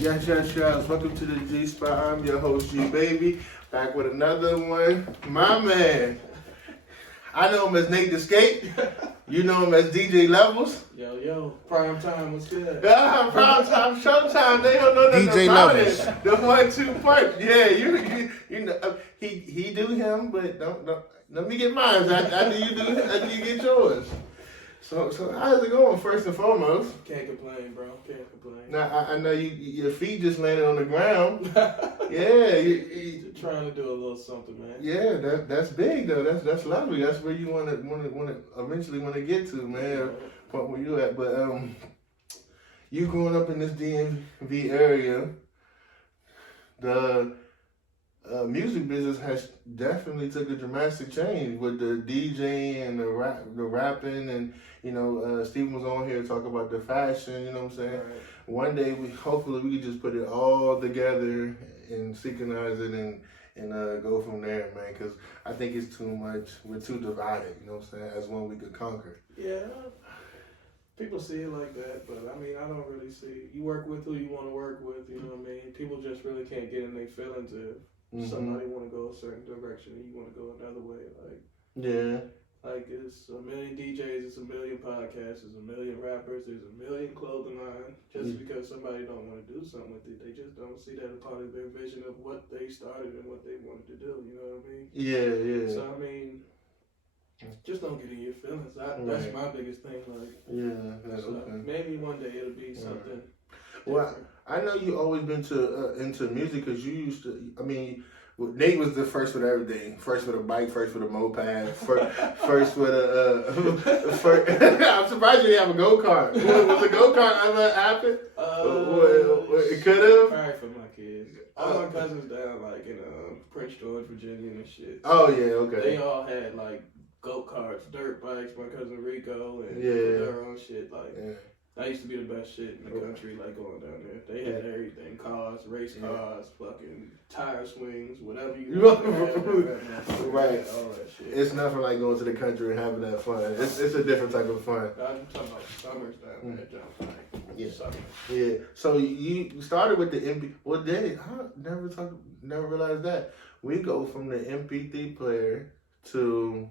Yes. Welcome to the G Spot. I'm your host, G Baby. Back with another one. My man. I know him as Nate the Skate. You know him as DJ Levels. Yo, prime time, what's good? Prime time, showtime. They don't know nothing DJ about Levels. it. The 1-2 punch. Yeah, you know he do him, but don't let me get mine after you get yours. So how's it going? First and foremost. Can't complain, bro. Can't complain. Now I know your feet just landed on the ground. Yeah, you trying to do a little something, man. Yeah, that's big though. That's lovely. That's where you want to eventually want to get to, man. Point where you at, but you growing up in this DMV area, the music business has definitely took a dramatic change with the DJing and the rapping, and Steven was on here talking about the fashion. You know what I'm saying? Right. One day hopefully we can just put it all together and synchronize it and go from there, man. Because I think it's too much. We're too divided. You know what I'm saying? As one we could conquer. Yeah. People see it like that, but I mean, I don't really see. You work with who you want to work with. You know what I mean? People just really can't get in their feelings if somebody want to go a certain direction and you want to go another way. Like it's a million DJs, it's a million podcasts, there's a million rappers, there's a million clothing lines. Just because somebody don't want to do something with it, they just don't see that as part of their vision of what they started and what they wanted to do. You know what I mean? Yeah. So I mean, just don't get in your feelings. That's my biggest thing. Okay. Maybe one day it'll be something. Well, different. I know you always been into music because you used to. I mean, Nate was the first with everything. First with a bike, first with a moped, first with a. I'm surprised you didn't have a go-kart. Was a go-kart ever happen? It could have. Probably for my kids. All my cousins down in Prince George, Virginia, and shit. Oh yeah, okay. They all had go-karts, dirt bikes. My cousin Rico and their own shit. That used to be the best shit in the country, going down there. They had everything, cars, race cars, fucking tire swings, whatever you want. Right. All that shit. It's nothing like going to the country and having that fun. It's a different type of fun. I'm talking about summers down there, Summer. Yeah. So you started with the MP. Well, I never realized that. We go from the MP3 player to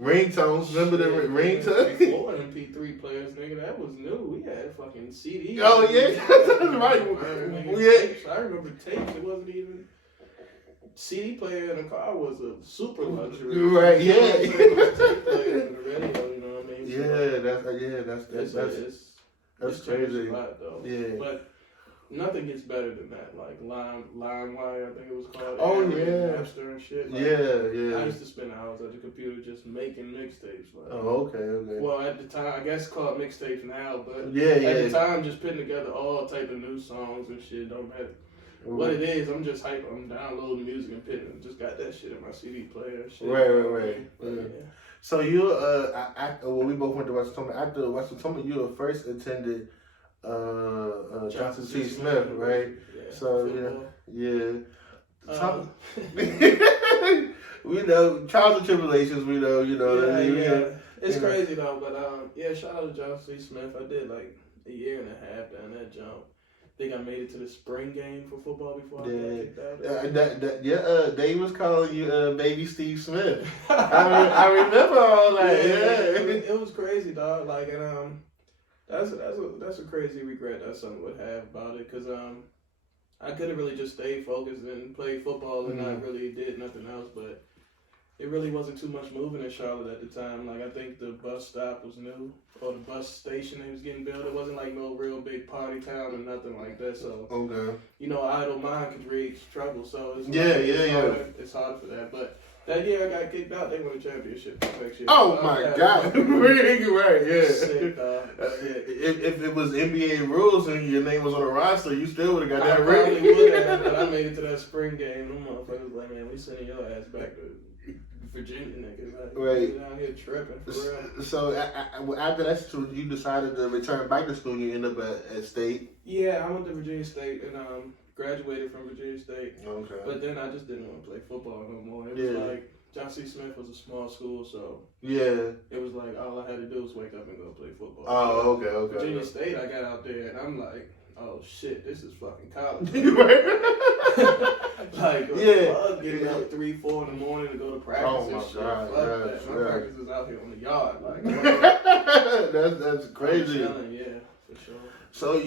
ringtones. Remember the ringtone? Before MP3 players, nigga, that was new. We had fucking CDs. Oh yeah, that's right. I remember tapes. It wasn't even CD player in a car was a super luxury. Right? Yeah. Tape player in the radio. You know what I mean? That's it's crazy. a lot, though. Yeah. But nothing gets better than that. LimeWire, I think it was called. Oh yeah. Napster and shit. Yeah. I used to spend hours at the computer just making mixtapes. Oh, okay. Well, at the time, I guess it's called mixtapes now, but at the time, just putting together all type of new songs and shit. Don't matter what it is. I'm just hype. I'm downloading music and putting. Just got that shit in my CD player. And shit. Right. Yeah. So you we both went to West Potomac. After West Potomac, you first attended Johnson C. Smith, right? Yeah. So we know trials and tribulations. We know, Yeah. It's crazy though, but shout out to Johnson C. Smith. I did a year and a half down that jump. I think I made it to the spring game for football before I got kicked out. They was calling you Baby Steve Smith. I remember all that. Yeah. It was crazy, dog. That's a crazy regret that someone would have about it, because I could have really just stayed focused and played football and not really did nothing else, but it really wasn't too much moving in Charlotte at the time. I think the bus stop was new, or the bus station that was getting built. It wasn't no real big party town or nothing like that. So, idle mind could reach trouble. So it's it's hard for that. But that year I got kicked out. They won a championship next year. Oh my God! Right? Yeah. Sick, if it was NBA rules and your name was on the roster, you still would have got that ring. I probably would have, but I made it to that spring game. Them motherfuckers like, man, we sending your ass back to Virginia, niggas. Right. Down here tripping for real. So after that, you decided to return back to school. You end up at State. Yeah, I went to Virginia State and graduated from Virginia State. Okay. But then I just didn't want to play football no more. It was Johnson C. Smith was a small school, so it was all I had to do was wake up and go play football. Oh, okay. Virginia State, I got out there and I'm like, oh shit, this is fucking college. Like, getting up 3, 4 in the morning to go to practice and shit. God, Fuck that. My practice is out here on the yard. Like, that's crazy. Chilling, yeah, for sure. So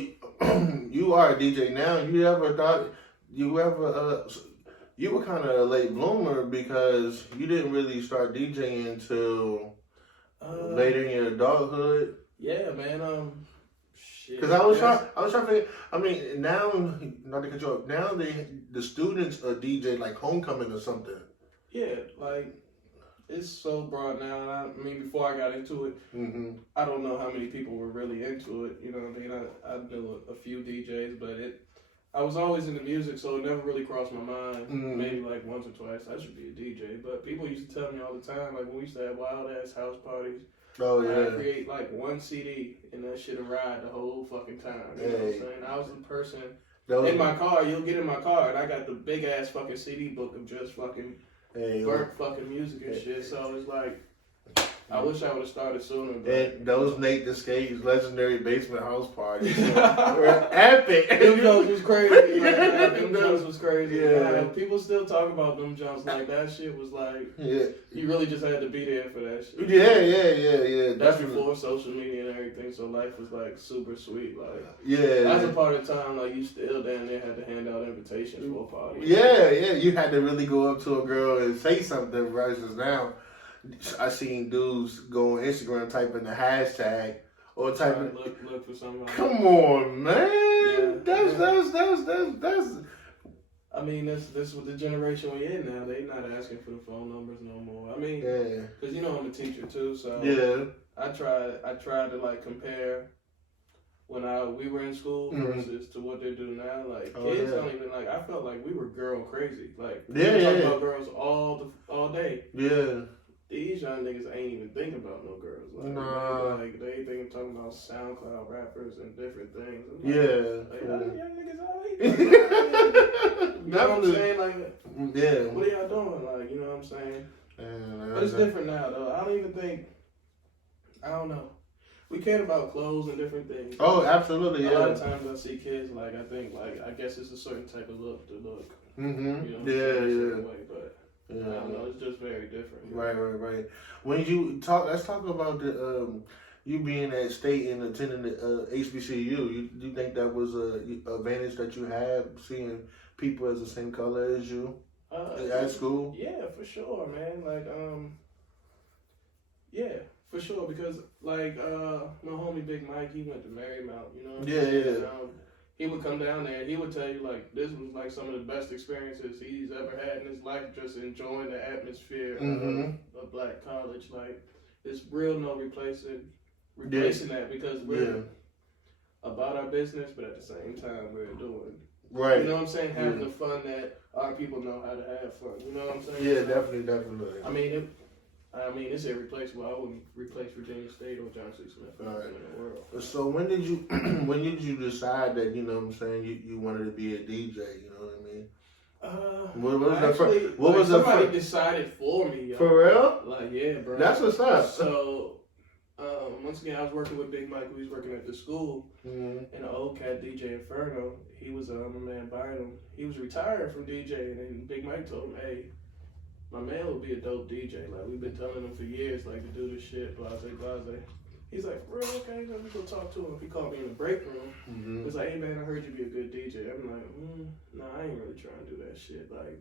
you are a DJ now. You ever thought you were kind of a late bloomer because you didn't really start DJing until later in your adulthood? Yeah, man. Shit. Because I was trying to figure. I mean, now not to cut you off. Now the students are DJ like homecoming or something. Yeah, like it's so broad now. I mean, before I got into it, I don't know how many people were really into it. You know what I mean? I knew a few DJs, but I was always into music, so it never really crossed my mind. Maybe like once or twice, I should be a DJ. But people used to tell me all the time, like when we used to have wild ass house parties. Oh yeah. I create like one CD and that shit would ride the whole fucking time. You know what I'm saying? I was the person in my car. You'll get in my car and I got the big ass fucking CD book of just fucking burnt fucking music and shit. So it's like, I wish I would have started sooner. But and those Nate Descape's legendary basement house parties were epic. Them jumps was crazy. Them jumps was crazy. Yeah. People still talk about them jumps like that shit was like, you really just had to be there for that shit. Yeah. That's before social media and everything, so life was like super sweet. Like, yeah. That's a part of the time, like you still down there had to hand out invitations for a party. Yeah. You had to really go up to a girl and say something versus now. I seen dudes go on Instagram typing the hashtag or typing look for somebody. Come on, man. That's. I mean, this with the generation we're in now. They not asking for the phone numbers no more. I mean, because you know I'm a teacher too, so I tried to like compare when we were in school versus to what they do now. Like kids don't even like. I felt like we were girl crazy. Like we talk about girls all day. Yeah. These young niggas ain't even thinking about no girls. Like, nah. Like they think talking about SoundCloud rappers and different things. Like, young niggas you know what I'm saying? Like, what are y'all doing? Like, you know what I'm saying? But it's different now, though. I don't know. We care about clothes and different things. Oh, absolutely, A lot of times I see kids, like, I think, like, I guess it's a certain type of look to look. Mm-hmm. You know, way, but I don't know, it's just very different. Right. When you talk, let's talk about the you being at state and attending the HBCU. You think that was a advantage that you had seeing people as the same color as you at school? Yeah, for sure, man. Like, yeah, for sure. Because like my homie Big Mike, he went to Marymount. You know what I'm saying? He would come down there and he would tell you, like, this was, like, some of the best experiences he's ever had in his life, just enjoying the atmosphere of black college. Like, it's real no replacing that because we're about our business, but at the same time, we're doing, you know what I'm saying, having the fun that our people know how to have fun. You know what I'm saying? Yeah, definitely. I mean, it's irreplaceable. I wouldn't replace Virginia State or John C. Smith in the world. So when did you decide that, you know what I'm saying, you wanted to be a DJ, you know what I mean? Somebody decided for me, yo. For real? Like, yeah, bro. That's what's up. So, once again, I was working with Big Mike, who was working at the school, and an old cat, DJ Inferno. He was my man Bynum. He was retired from DJing, and Big Mike told him, hey, my man would be a dope DJ. Like, we've been telling him for years, like, to do this shit, blase. He's like, bro, okay, let me go talk to him. He called me in the break room. He was like, hey, man, I heard you be a good DJ. I'm like, nah, I ain't really trying to do that shit. Like,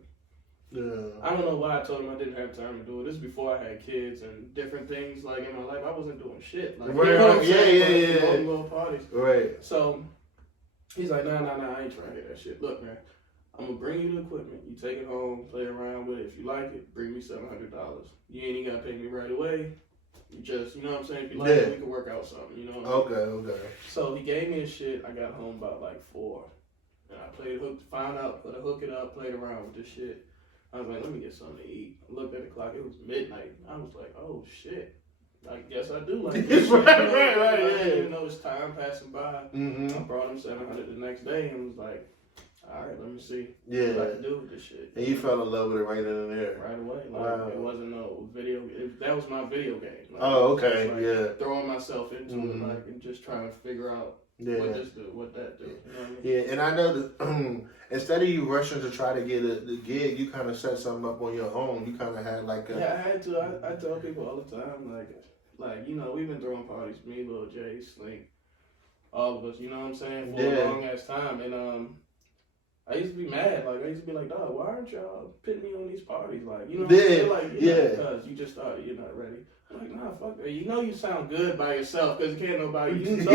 I don't know why I told him I didn't have time to do it. This is before I had kids and different things, like, in my life. I wasn't doing shit. Like, you know what I'm saying? Little parties. Right. So, he's like, nah, I ain't trying to hear that shit. Look, man, I'm gonna bring you the equipment. You take it home, play around with it. If you like it, bring me $700. You ain't even gotta pay me right away. You just, you know what I'm saying? If you like it, we can work out something, you know what I mean? Okay. So he gave me his shit. I got home about like 4. And I played found out, put a hook it up, played around with this shit. I was like, let me get something to eat. I looked at the clock, it was midnight. I was like, oh shit. I guess I do like this shit. Right, I didn't even know it's time passing by. I brought him $700 the next day and was like, all right, let me see what I can do with this shit. And you fell in love with it right then and there. Right away. Like, it wasn't no video. That was my video game. Like, okay, throwing myself into it, like, and just trying to figure out Yeah. What this do? What that do? You know what I mean? Yeah, and I know that instead of you rushing to try to get the gig, you kind of set something up on your own. You kind of had like a... Yeah, I had to. I tell people all the time, like you know, we've been throwing parties, me, Lil J, Slink, all of us. You know what I'm saying? For a long ass time, and I used to be mad. Like I used to be like, dog, why aren't y'all putting me on these parties? Like, you know, what I'm saying? Like, because you just started, you're not ready. I'm like, nah, fuck that. You know, you sound good by yourself because can't nobody can even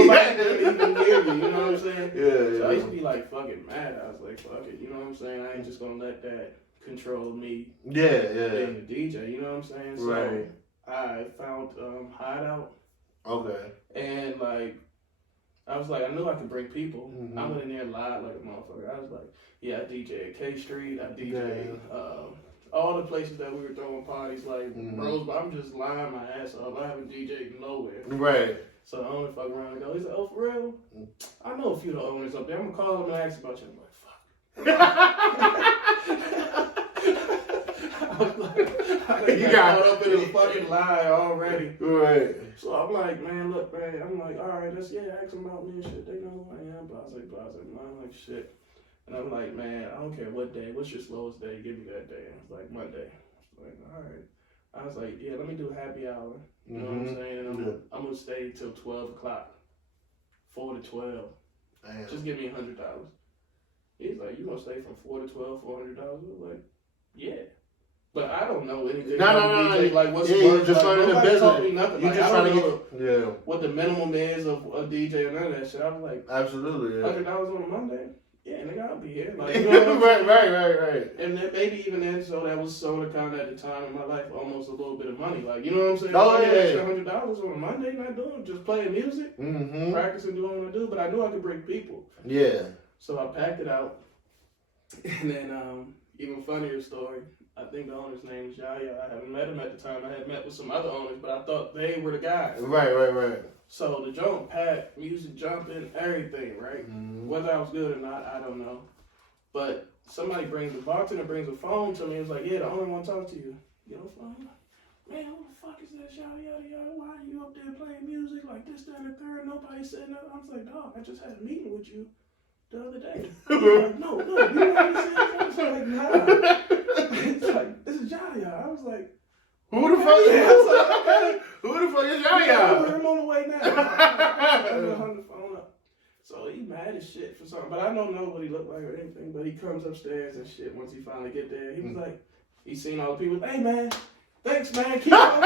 hear you. You know what I'm saying? Yeah. So I used to be like fucking mad. I was like, fuck it. You know what I'm saying? I ain't just gonna let that control me. Yeah. Being a DJ. You know what I'm saying? So Right. I found Hideout. Okay. And like, I was like, I knew I could bring people. I went in there live like a motherfucker. I was like, yeah, I DJ at K Street. I DJ all the places that we were throwing parties, like Rose. But I'm just lying my ass off. I haven't DJed nowhere. Right. So the owner fuck around and go. He said, "Oh, for real? I know a few of the owners up there. I'm gonna call them and ask about you." I'm like, fuck. I was like, you got caught up in a fucking lie already. Right. So I'm like, man, look, man. I'm like, all right, ask them about me and shit. They know who I am. Blase. I'm like, shit. And I'm like, man, I don't care what day. What's your slowest day? Give me that day. I was like, Monday. I was like, all right. I was like, yeah, let me do happy hour. You know what I'm saying? And I'm going to stay till 12 o'clock. 4 to 12. Damn. Just give me $100. He's like, you going to stay from 4 to 12, $400? I was like, yeah. But I don't know anything about DJ. Like, what's the work? Just learning the business. Taught me nothing. You like, just I don't trying to know what the minimum is of a DJ and none of that shit. I was like, absolutely, $100 on a Monday? Yeah, nigga, I'll be here. Like, you know right. And then maybe even then, so that was sort of kind of at the time in my life, almost a little bit of money. Like, you know what I'm saying? Oh, yeah. Extra $100 on a Monday, not doing, just playing music, practicing, doing what I do. But I knew I could bring people. Yeah. So I packed it out. And then, even funnier story, I think the owner's name is Yaya. I haven't met him at the time. I had met with some other owners, but I thought they were the guys. Right. So the joint packed, music jumping, everything, right? Whether I was good or not, I don't know. But the bartender brings a phone to me and was like, yeah, the owner want to talk to you. Get on the phone. Man, who the fuck is this? Yada. Why are you up there playing music like this, that, and the third? Nobody said nothing. I was like, dog, I just had a meeting with you the other day. He's like, no, you know what I'm saying? I was like, nah. He's like, this is Yaya. I was like, who the fuck is this? Who the fuck is Yaya? I'm on the way now. I hung the phone up. So he mad as shit for something. But I don't know what he looked like or anything. But he comes upstairs and shit once he finally get there. He was like, he seen all the people. Hey, man. Thanks, man. Keep going.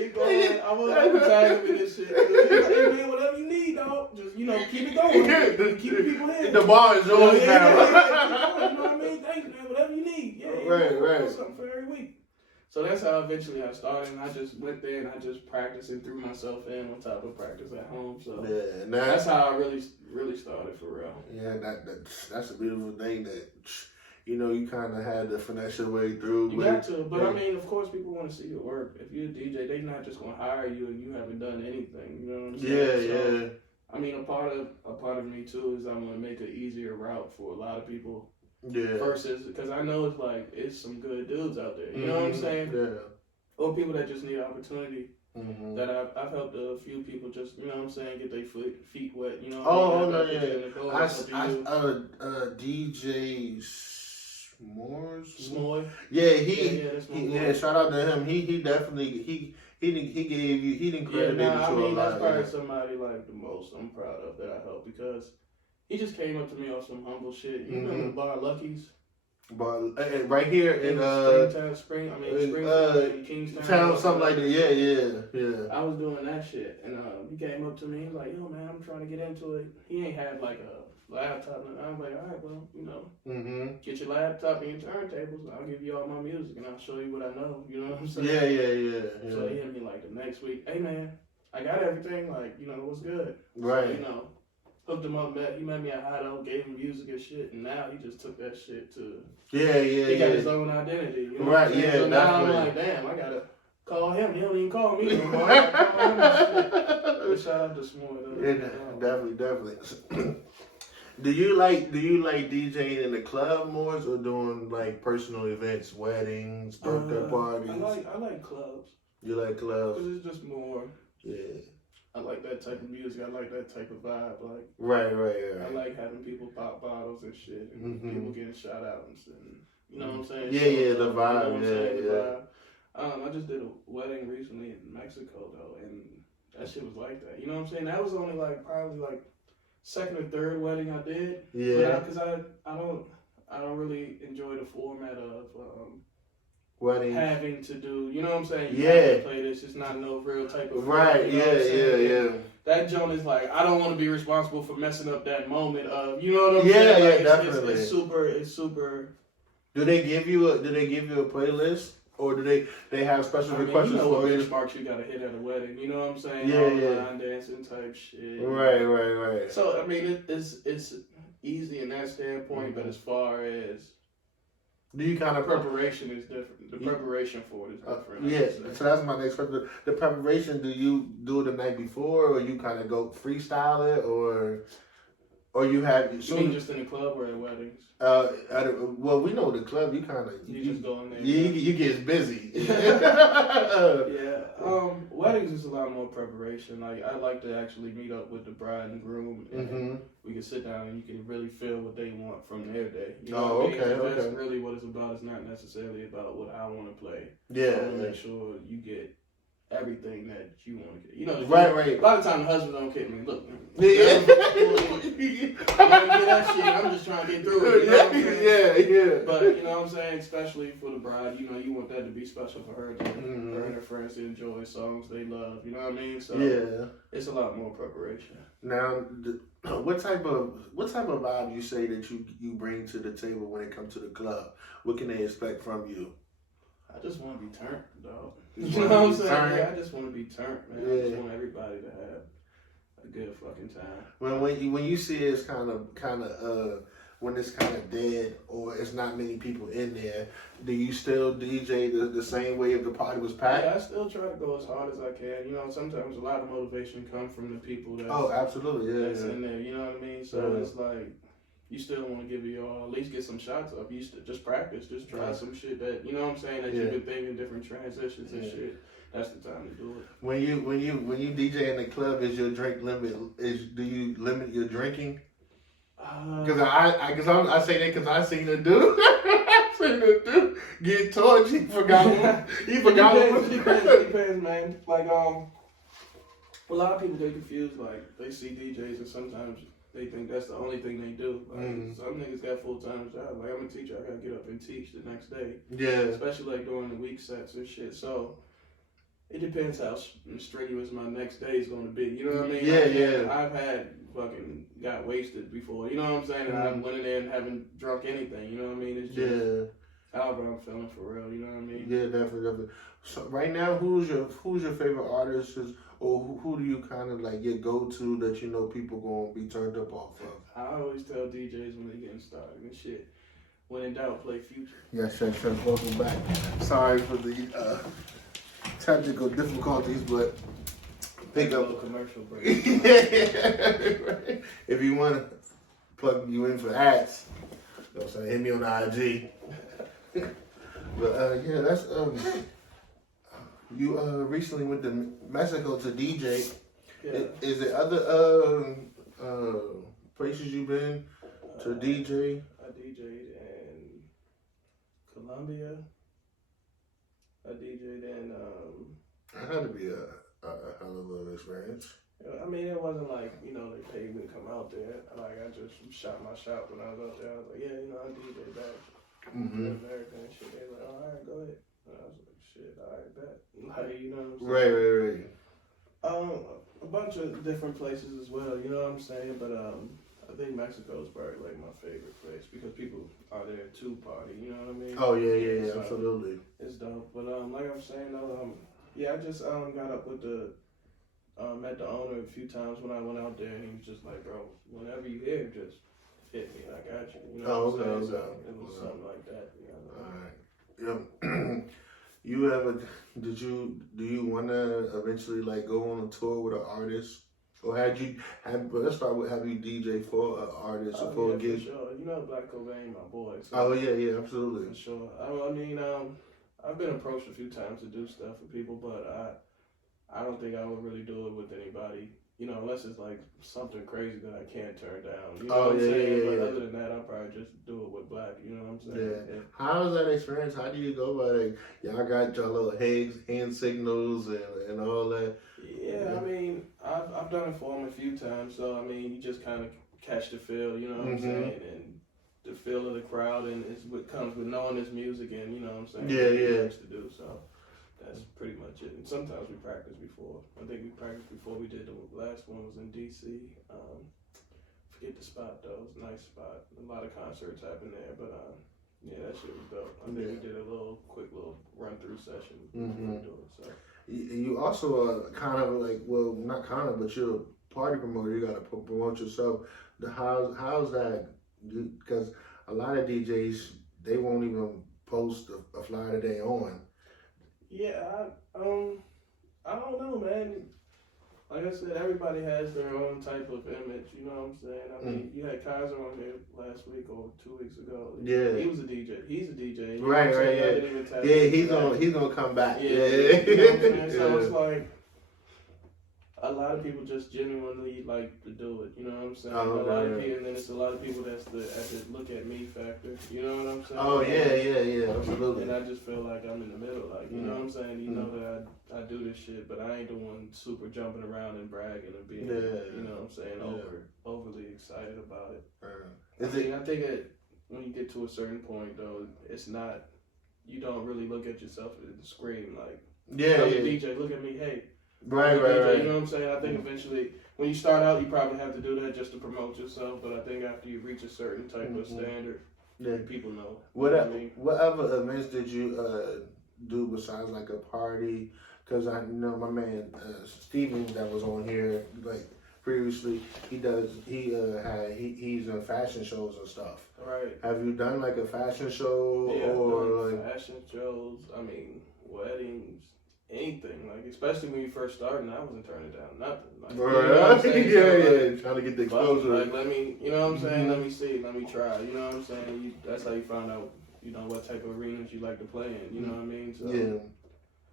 Keep going. I was tagging him in this shit. Hey, man, whatever you need, dog. Just, keep it going. Keep the people in. The bar is yours now. You know what I mean? Thanks, man. Whatever you need. Right. Something for every week. So that's how eventually I started, and I just went there and I just practiced and threw myself in on top of practice at home. So that's how I really started for real. Yeah, that's a beautiful thing that you kind of had to finesse your way through. You got to, but I mean, of course, people want to see your work. If you're a DJ, they're not just gonna hire you and you haven't done anything. You know what I'm saying? So, I mean, a part of me too is I want to make an easier route for a lot of people. Yeah. Versus, because I know it's some good dudes out there. You know what I'm saying? Yeah. Or people that just need opportunity. That I've helped a few people just, you know what I'm saying, get their feet wet. You know. DJ S'mores. Yeah. Shout out to him. He definitely he didn't credit to a lot. That's probably somebody like the most I'm proud of that I helped because. He just came up to me off some humble shit. You remember the bar Lucky's? Right here in Springtown, Kingstown, something like that. Yeah. I was doing that shit, and he came up to me. He was like, "Yo, man, I'm trying to get into it." He ain't had like a laptop, and I was like, "All right, well, get your laptop and your turntables, and I'll give you all my music, and I'll show you what I know." You know what I'm saying? Yeah. So he hit me like the next week. Hey, man, I got everything. Like, what's good? Right. So, hooked him up, he met me at Hideout, gave him music and shit, and now he just took that shit to... He got his own identity. You know what I'm saying? So now I'm like, damn, I gotta call him. He don't even call me no more. I gotta call him and shit. Shout out to S'mores, though. Definitely. Do you like DJing in the club more or doing like personal events, weddings, birthday parties? I like clubs. You like clubs? Because it's just more... Yeah. I like that type of music. I like that type of vibe. Like, Right. I like having people pop bottles and shit, and people getting shout outs, and you know what I'm saying? Yeah, the vibe. You know what I'm saying? Yeah. The vibe. I just did a wedding recently in Mexico though, and that shit was like that. You know what I'm saying? That was only like probably like second or third wedding I did. Yeah. Because I don't really enjoy the format of Wedding. having to do. You know what I'm saying? You Yeah. have to play this. It's not no real type of Right. You know Yeah. That joint is like I don't want to be responsible for messing up that moment of. You know what I'm saying? Yeah, Like, definitely. It's super. Do they give you a playlist, or do they have special requests you know what for you? benchmarks you gotta hit at a wedding. You know what I'm saying? Yeah. Line dancing type shit. Right. So I mean, it's easy in that standpoint, but as far as do you kind of preparation is different. The preparation for it is different. Yeah, so that's my next question. The preparation, do you do it the night before, or you kind of go freestyle it, or you have? You mean just in the club or at weddings? Well, we know the club. You kind of you just go in there. You get busy. Weddings is a lot more preparation. Like I like to actually meet up with the bride and groom, and we can sit down and you can really feel what they want from their day. You know what I mean? Okay. That's really what it's about. It's not necessarily about what I want to play. Yeah. I want to make sure you get everything that you want to get. You know, right. A lot of times the husbands don't kick me. Look, yeah. that shit. I'm just trying to get through it. You know what I'm saying? Yeah. But you know what I'm saying, especially for the bride, you know, you want that to be special for her, her and her friends to enjoy songs they love. You know what I mean? So it's a lot more preparation. Now, what type of vibe you say that you bring to the table when it comes to the club? What can they expect from you? I just want to be turned, dog. You know what I'm saying? Yeah, I just want to be turned, man. I just want everybody to have a good fucking time. When you see it's kind of when it's kind of dead or it's not many people in there, do you still DJ the same way if the party was packed? Yeah, I still try to go as hard as I can. You know, sometimes a lot of motivation comes from the people that absolutely, that's in there. You know what I mean? So it's like you still want to give it all, at least get some shots up. You just practice, just try some shit that you know what I'm saying that you've been thinking different transitions and shit. That's the time to do it. When you DJ in the club, is your drink limit? Do you limit your drinking? Because I say that because I seen the dude. Get torched. He forgot. It depends, man. Like a lot of people get confused. Like they see DJs and sometimes they think that's the only thing they do. Like some niggas got full-time jobs. Like I'm a teacher, I gotta get up and teach the next day. Yeah. Especially like during the week sets and shit. So it depends how strenuous my next day is going to be. You know what I mean? Yeah. I've had got wasted before. You know what I'm saying? And I went in there and haven't drunk anything. You know what I mean? It's just however I'm feeling for real. You know what I mean? Yeah, definitely. So right now, who's your favorite artist, or who do you kind of like your go-to that you know people gonna be turned up off of? I always tell DJs when they getting started and shit. When in doubt, play Future. Yes, welcome back. Sorry for the technical difficulties, but pick up a commercial break. Right. If you want to plug you in for ads, you know what I'm saying, hit me on the IG. But that's you recently went to Mexico to DJ. Yeah. Is there other places you've been to DJ? I DJ'd in Colombia. I DJ'd in It had to be a hell of a experience. I mean, it wasn't like, you know, they paid me to come out there. Like, I just shot my shot when I was out there. I was like, yeah, you know, I DJ'd back in America and shit. They were like, all right, go ahead. And I was like, shit, all right, bet. Like, you know what I'm saying? Right. A bunch of different places as well, you know what I'm saying? But I think Mexico is probably like my favorite place because people are there to party, you know what I mean? Oh, yeah, So, absolutely. it's dope. But like I'm saying, though, I just got up with met the owner a few times when I went out there, and he was just like, bro, whenever you here, just hit me. I got you. You know what I'm saying? So it was something like that. You know? All right. Do you want to eventually like go on a tour with an artist? Or let's start with, have you DJ for an artist or for a gig? For sure. You know Black Cobain, my boy. So oh, yeah, absolutely. For sure. I mean, I've been approached a few times to do stuff for people, but I don't think I would really do it with anybody. You know, unless it's like something crazy that I can't turn down. You know what I'm saying? But other than that, I'll probably just do it with Black. You know what I'm saying? Yeah. How's that experience? How do you go about it? Y'all got your little hand signals and all that. Yeah, I mean, I've done it for him a few times. So I mean, you just kind of catch the feel. You know what I'm saying? And the feel of the crowd, and it's what comes with knowing his music, and you know what I'm saying. Yeah, what he yeah. likes to do. So. That's pretty much it. And sometimes we practice before. I think we practiced before we did the last one was in DC. Forget the spot though. It was a nice spot. A lot of concerts happened there, but yeah, that shit was dope. I think we did a quick little run through session before we do it. So you also kind of like, well, not kind of, but you're a party promoter. You gotta promote yourself. How's that? Because a lot of DJs, they won't even post a flyer they on. Yeah, I don't know, man. Like I said, everybody has their own type of image. You know what I'm saying? I mean, you had Kaiser on here last week or 2 weeks ago. Yeah, he was a DJ. He's a DJ. Right. Yeah, he's gonna come back. Yeah. You know what I'm saying? So it's like a lot of people just genuinely like to do it. You know what I'm saying? A lot of people, and then it's a lot of people that's at the look at me factor. You know what I'm saying? Oh yeah, absolutely. And I just feel like I'm in the middle. Like you know what I'm saying? You know that I do this shit, but I ain't the one super jumping around and bragging and being, you know what I'm saying, overly excited about it. I think that when you get to a certain point though, it's not. You don't really look at yourself and scream like, DJ, look at me, hey. Right. You know what I'm saying? I think eventually, when you start out, you probably have to do that just to promote yourself. But I think after you reach a certain type of standard, people know. Whatever events did you do besides like a party? Because I know my man Steven that was on here like previously. He's in fashion shows and stuff. Right. Have you done like a fashion show or like fashion shows? I mean, weddings. Anything, like especially when you first started, I wasn't turning down nothing. Like, you know what I'm saying? Trying to get the exposure. Like, let me, you know what I'm saying? Let me see, let me try. You know what I'm saying? That's how you find out, you know, what type of arenas you like to play in. You know what I mean? So,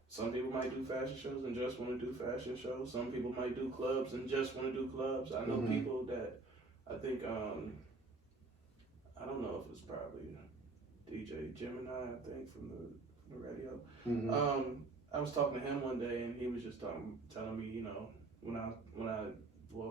some people might do fashion shows and just want to do fashion shows. Some people might do clubs and just want to do clubs. I know people that I think, I don't know if it's probably DJ Gemini, I think from the radio. I was talking to him one day, and he was just telling me, you know,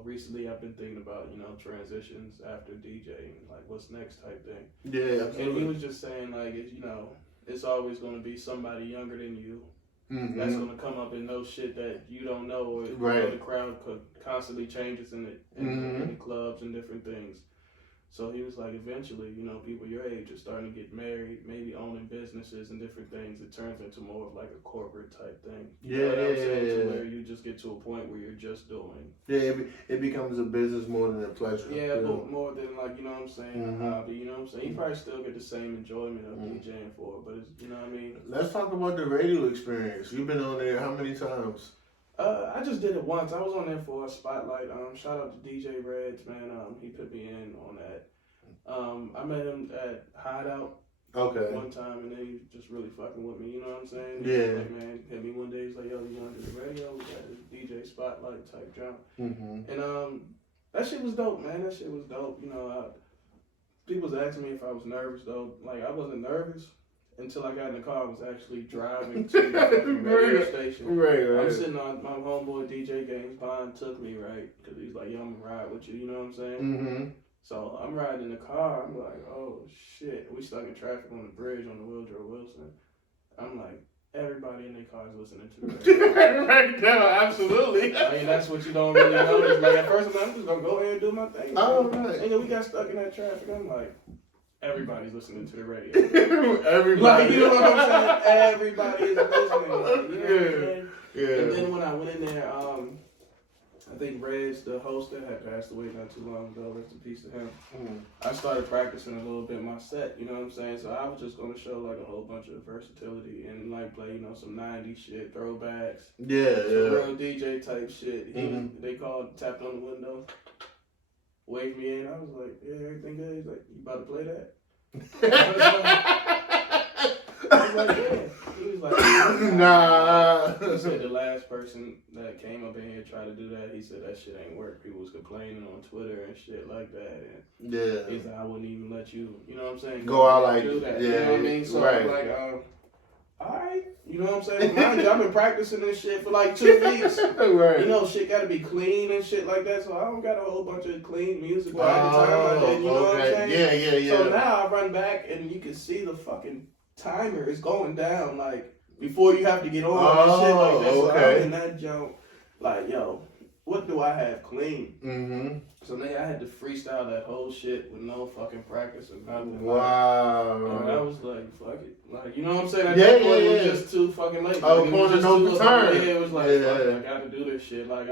recently I've been thinking about, you know, transitions after DJing, like what's next type thing. Yeah, absolutely. And he was just saying, like, you know, it's always going to be somebody younger than you that's going to come up and know shit that you don't know, or you know, the crowd constantly changes in the clubs and different things. So he was like, eventually, you know, people your age are starting to get married, maybe owning businesses and different things. It turns into more of like a corporate type thing. You know what I'm saying? To where you just get to a point where you're just doing. Yeah, it becomes a business more than a pleasure. Yeah, but more than like, you know what I'm saying, a hobby, you know what I'm saying? You probably still get the same enjoyment of DJing for it, but it's, you know what I mean? Let's talk about the radio experience. You've been on there how many times? I just did it once. I was on there for a spotlight. Shout out to DJ Reds, man. He put me in on that. I met him at Hideout one time, and then he was just really fucking with me. You know what I'm saying? Yeah. Like, man, hit me one day. He's like, "Yo, you want to do the radio? We got this DJ spotlight type job." And that shit was dope, man. That shit was dope. You know, people was asking me if I was nervous though. Like, I wasn't nervous until I got in the car. I was actually driving to the radio station. Right. I'm sitting on my homeboy DJ Games Bond took me, right? Because he's like, "Yo, I'm gonna ride with you." You know what I'm saying? So I'm riding in the car. I'm like, "Oh shit!" We stuck in traffic on the bridge on the Woodrow Wilson. I'm like, everybody in their cars listening to the radio. Right now, absolutely. I mean, that's what you don't really notice. Like at first, I'm just gonna go ahead and do my thing. Oh right. And then we got stuck in that traffic. I'm like, everybody's listening to the radio. Everybody. Like, you know what I'm saying? Everybody is listening. You know what I'm saying? Yeah. And then when I went in there, I think Reg, the host that had passed away not too long ago, rest in peace to him. I started practicing a little bit my set, you know what I'm saying? So I was just going to show like a whole bunch of versatility and like play, you know, some 90s shit, throwbacks. Some real DJ type shit. They tapped on the window, waved me in. I was like, "Yeah, everything good?" He's like, "You about to play that?" I was like, "Yeah." He was like, nah. He said the last person that came up in here tried to do that. He said that shit ain't work. People was complaining on Twitter and shit like that. And yeah. he's like, I wouldn't even let you. You know what I'm saying? Go out like do that. Yeah. You know what I mean? So right. I'm like, all right. You know what I'm saying? Mind you, I've been practicing this shit for like 2 weeks. right. You know, shit got to be clean and shit like that. So I don't got a whole bunch of clean music. Well, at the time I did. You know what I'm saying? Yeah. So now I run back and you can see the fucking timer is going down like before you have to get on and shit like that. So I'm in that jump like, yo, what do I have clean? Mm-hmm. So then I had to freestyle that whole shit with no fucking practice or nothing. Wow. And I was like, fuck it. Like, you know what I'm saying? At that point, it was just too fucking late. Oh, like, point of no return. It was like, fuck it, I gotta do this shit. Like,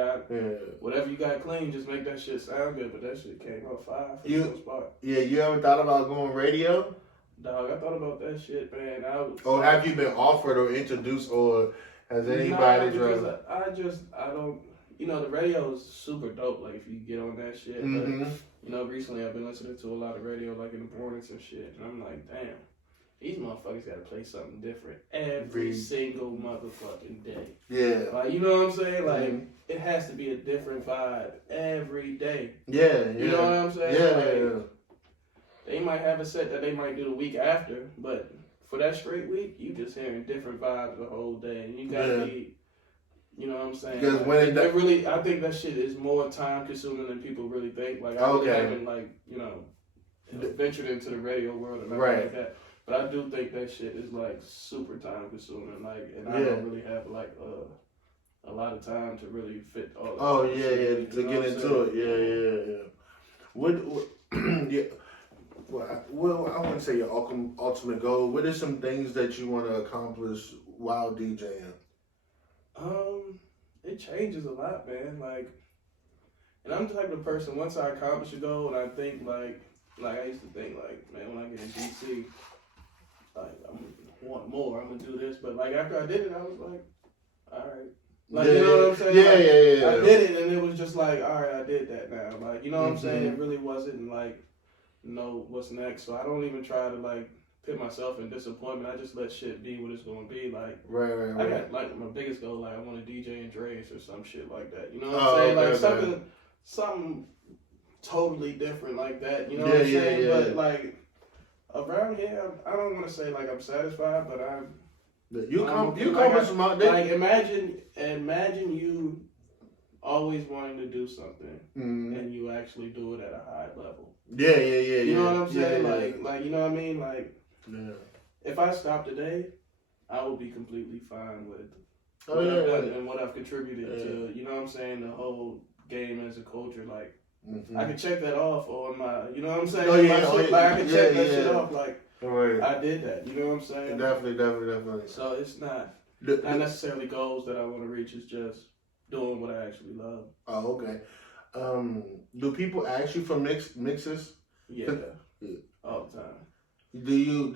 whatever you got clean, just make that shit sound good. But that shit came up 5 for the most part. Yeah, you ever thought about going radio? Dog, I thought about that shit, man. Or have you been offered or introduced, or has anybody because I don't. You know, the radio is super dope, like, if you get on that shit. Mm-hmm. But, you know, recently I've been listening to a lot of radio, like, in the mornings and shit. And I'm like, damn, these motherfuckers gotta play something different every single motherfucking day. Yeah. Like, you know what I'm saying? Like, it has to be a different vibe every day. Yeah. You know what I'm saying? Yeah. Like, they might have a set that they might do the week after, but for that straight week, you just hearing different vibes the whole day. And you gotta be... You know what I'm saying? Because like, I think that shit is more time consuming than people really think. Like, I really haven't, like, you know, ventured into the radio world and nothing like that. But I do think that shit is, like, super time consuming. Like, and I don't really have, like, a lot of time to really fit all that shit. To get into it. Yeah. Well, I wouldn't say your ultimate goal. What are some things that you want to accomplish while DJing? It changes a lot, man. Like, and I'm the type of person, once I accomplish a goal and I think like I used to think like, man, when I get in DC, like, I'm gonna want more, I'm gonna do this. But like, after I did it, I was like, all right. Like, you know what I'm saying? Yeah. I did it and it was just like, all right, I did that now. Like, you know what I'm saying? It really wasn't like, what's next. So I don't even try to like put myself in disappointment. I just let shit be what it's gonna be. Like, right. I got like my biggest goal, like I want to DJ and Dre's or some shit like that. You know what I'm saying? Like something totally different like that. You know what I'm saying? Yeah. But like around here, I don't want to say like I'm satisfied, but you come from out there. Like imagine you always wanting to do something and you actually do it at a high level. Yeah. You know what I'm saying? Yeah. Like you know what I mean? Like, yeah. If I stop today, I will be completely fine with what I've done and what I've contributed to, you know what I'm saying, the whole game as a culture. Like, I can check that off on my, you know what I'm saying? Like, I can check that shit off. Like, I did that, you know what I'm saying? Definitely. So it's not necessarily goals that I want to reach. It's just doing what I actually love. Oh, okay. Do people ask you for mixes? Yeah, all the time. Do you?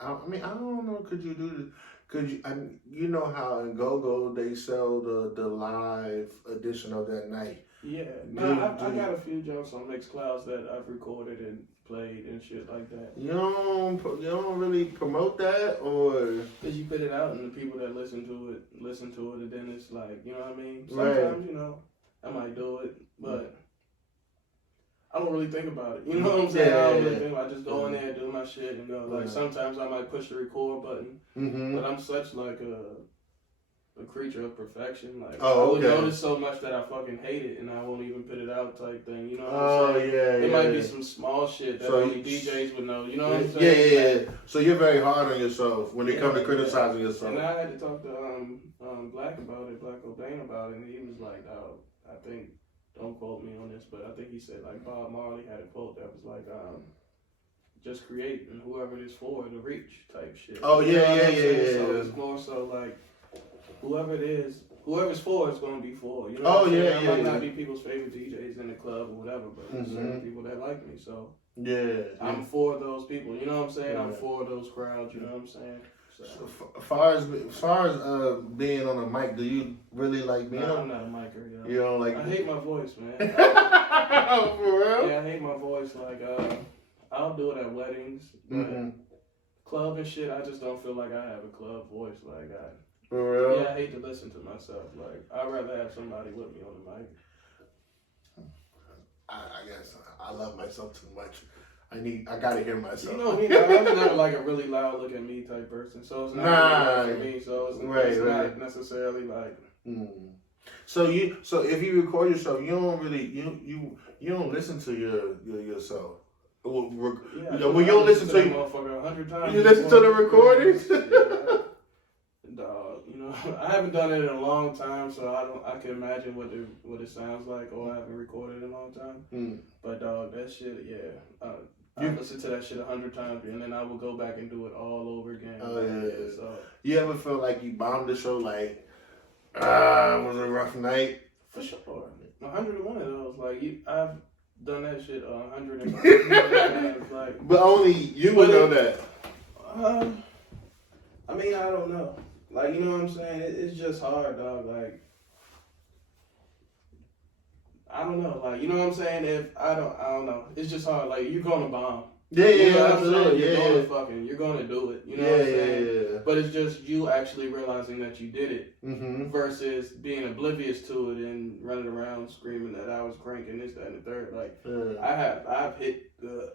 I mean, I don't know. Could you do this? Could you? You know how in Go they sell the live edition of that night. Yeah, I got a few jokes on Mixclouds that I've recorded and played and shit like that. You don't really promote that, or because you put it out and the people that listen to it, and then it's like, you know what I mean. Sometimes I might do it, but I don't really think about it. You know what I'm saying? I don't really think about it. I just go in there and do my shit and go. Like, sometimes I might push the record button, but I'm such like a creature of perfection. Like, I would notice so much that I fucking hate it and I won't even put it out type thing. You know what I'm saying? It might be some small shit that only DJs would know. You know what I'm saying? Yeah. So you're very hard on yourself when it comes to criticizing yourself. And I had to talk to Black O'Bane about it, and he was like, I think, don't quote me on this, but I think he said, like, Bob Marley had a quote that was like, just create and whoever it is for, the reach type shit. Oh, yeah. So it's more so like, whoever's for is going to be for. You know what I'm saying? I might not be people's favorite DJs in the club or whatever, but there's certain people that like me, so I'm for those people. You know what I'm saying? I'm for those crowds. You know what I'm saying? So as far as being on a mic, do you really like being? I'm not a micer. Yo. You don't like? I hate my voice, man. For real? Yeah, I hate my voice. Like, I'll do it at weddings, but club and shit, I just don't feel like I have a club voice. Like For real? yeah, I hate to listen to myself. Like I'd rather have somebody with me on the mic. I guess I love myself too much. I gotta hear myself. You know me, I'm never like a really loud look at me type person, so it's not really for me. So it's not necessarily like. So if you record yourself, you don't really you don't listen to yourself. You don't listen to motherfucker 100 times. You listen to the recordings. Yeah. Dog, you know, I haven't done it in a long time, so I can imagine what it sounds like. Or I haven't recorded in a long time. But dog, that shit, yeah. I listen to that shit 100 times, and then I will go back and do it all over again. Oh yeah. So you ever feel like you bombed the show? Like, it was a rough night. For sure. 101 of those. Like I've done that shit 100 times. Like, but only you would know that. I mean, I don't know. Like, you know what I'm saying? It's just hard, dog. Like, I don't know. Like, you know what I'm saying? If I don't know. It's just hard. Like, you're gonna bomb. Yeah, you know absolutely. You're gonna do it. You know what I'm saying? Yeah. But it's just you actually realizing that you did it versus being oblivious to it and running around screaming that I was cranking this, that, and the third. Like, I've hit the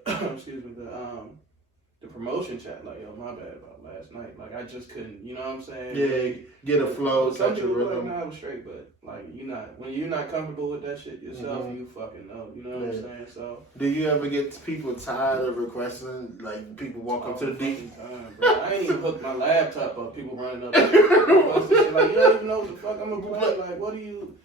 the promotion chat, like, yo, my bad about last night. Like, I just couldn't, you know what I'm saying? Yeah, get a flow, touch a rhythm. Like, nah, I was straight, but, like, when you're not comfortable with that shit yourself, you fucking know, you know what I'm saying? So. Do you ever get people tired of requesting, like, people walk up to the beat? I ain't even hooked my laptop up, people running up and requesting shit. Like, you don't even know what the fuck I'm gonna play. Like, what do you...